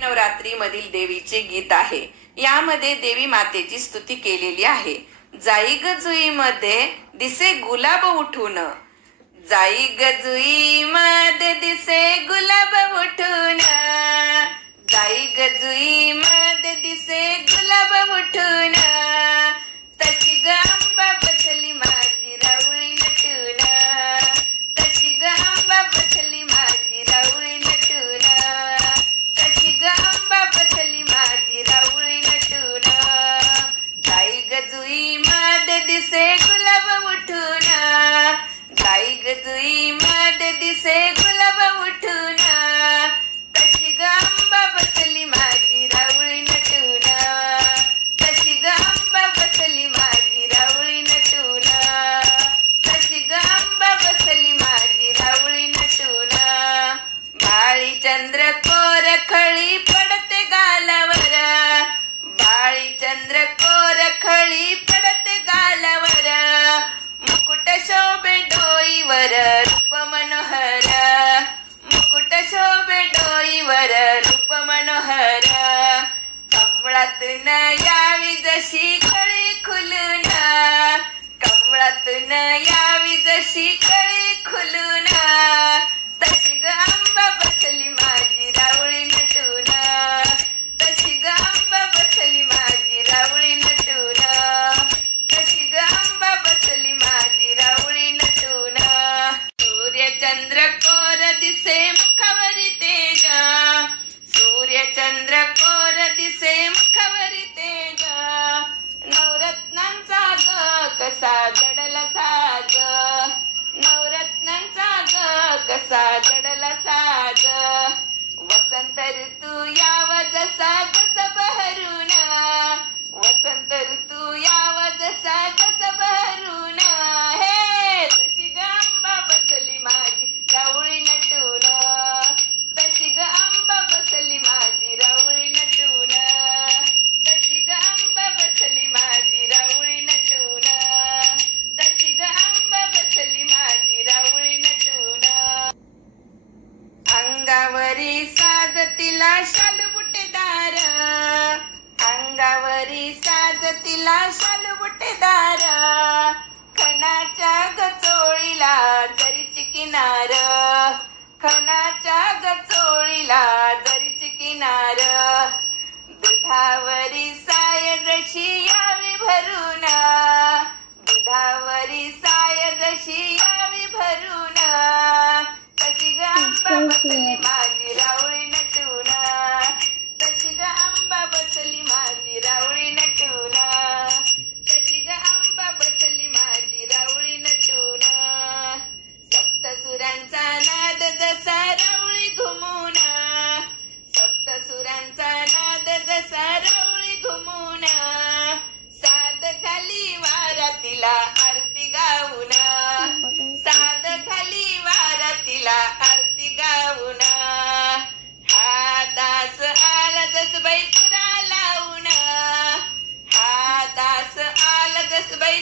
नवरात्री मधील देवीचे गीत आहे. यामध्ये देवी मातेची स्तुती केलेली आहे. जाई ग जुई मध्ये दिसे गुलाब उठून, जाई ग जुई मध्ये दिसे गुलाब उठून, जाई ग जुई मध्ये दिसे गुलाब उठून, तशी ग आंबा बसली माझी राऊळी नटून, तशी ग आंबा बसली माझी राऊळी नटून, तशी ग आंबा बसली माझी राऊळी नटून, जाई ग जुई मध्ये दिसे गुलाब उठून, जाई ग जुई मध्ये दिसे गुलाब उठून, तशी ग आंबा बसली माझी राऊळी नटून, तशी ग आंबा बसली माझी राऊळी नटून, तशी ग आंबा बसली माझी राऊळी नटून, बाळी चंद्र कोर खळी पडते गालावर, बाळी चंद्र कोर खळी पडते गालावर, मुकुट शोभे डोईवर रूप मनोहर, मुकुट शोभे डोईवर रूप मनोहर, कमळातून यावी जशी कळी खुलून, कमळातून यावी जशी कळी खुलून, तशी ग आंबा बसली माझी राऊळी नटून, तशी ग आंबा बसली माझी राऊळी नटून, तशी ग आंबा बसली माझी राऊळी नटून, सूर्यचंद्र कोर दिसे मुखावरी तेज, सूर्यचंद्र कोर दिसे मुखावरी तेज, नवरत्नांचा ग कसा जडला साज, नवरत्नांचा ग कसा जडला साज, वसंत ऋतू याव जसा जस बहरून, वसंत ऋतू याव जसा जस बहरून, हे तशी ग आंबा बसली माझी राऊळी नटून, तशी ग आंबा बसली माझी राऊळी नटून, तशी ग आंबा बसली माझी राऊळी नटून, तशी ग आंबा बसली माझी राऊळी नटून, अंगावरी साज तिला शालू बुटेदार, अंगावरी साज तिला शालू बुटेदार, खणाच्या गचोळीला जरीची किनार, खणाच्या गचोळीला जरीची किनार, दुधावरी साय जशी यावी भरून, दुधावरी साय जशी यावी भरून, तशी ग आंबा बसली माझी राऊळी नटून, तशी ग आंबा बसली माझी राऊळी नटून, तशी ग आंबा बसली माझी राऊळी नटून, सप्तसुरांचा नाद जसा राऊळी घुमून, सप्तसुरांचा नाद जसा राऊळी घुमून, साद खाली वारातीला आरती गाऊन, साद खाली वारातीला आरती गाऊन, हा दास आला जसबाई तुरा लावून, हा दास आला जसबाई